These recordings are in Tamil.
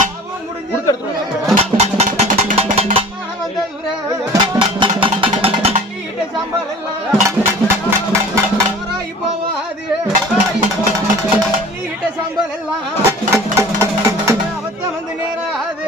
பாவம் முடிஞ்சது எல்லாம் அவத்த வந்து நேராது.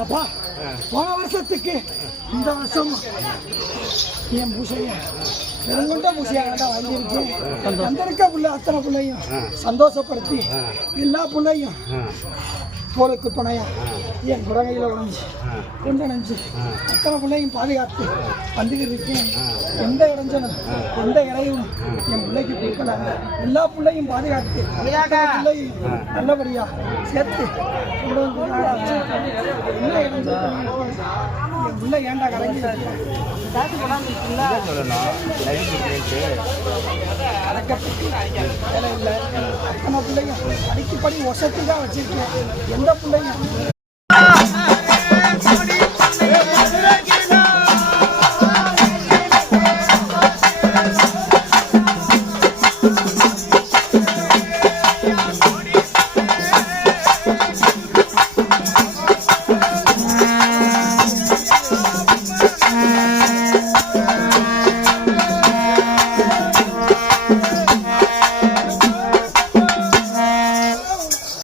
அப்பா போன வருஷத்துக்கு இந்த வருஷம் என் பூசைய பெருங்கொண்ட பூசையாக வாங்கியிருக்கேன் வந்திருக்க புள்ள அத்தனை பிள்ளையும் சந்தோஷப்படுத்தி எல்லா பிள்ளையும் போருக்கு துணையா? என் குரங்கையில் உழைஞ்சி கொண்டு நினைஞ்சு அத்தனை பிள்ளையும் பாதுகாத்து வந்துக்கிட்டு இருக்கேன். எந்த இடைஞ்சலும் எந்த இறையும் என் பிள்ளைக்கு கொடுக்கல. எல்லா பிள்ளையும் பாதுகாத்து பிள்ளையும் நல்லபடியா சேர்த்து கொண்டு வந்து. என்ன இடைஞ்சலும் என் பிள்ளை ஏன்டா கலங்கி அடக்கப்பட்டு வேலை இல்லை. அத்தனை பிள்ளைங்க. அடிக்கப்படி ஒசத்தி தான் வச்சிருக்கேன். எந்த பிள்ளைங்க?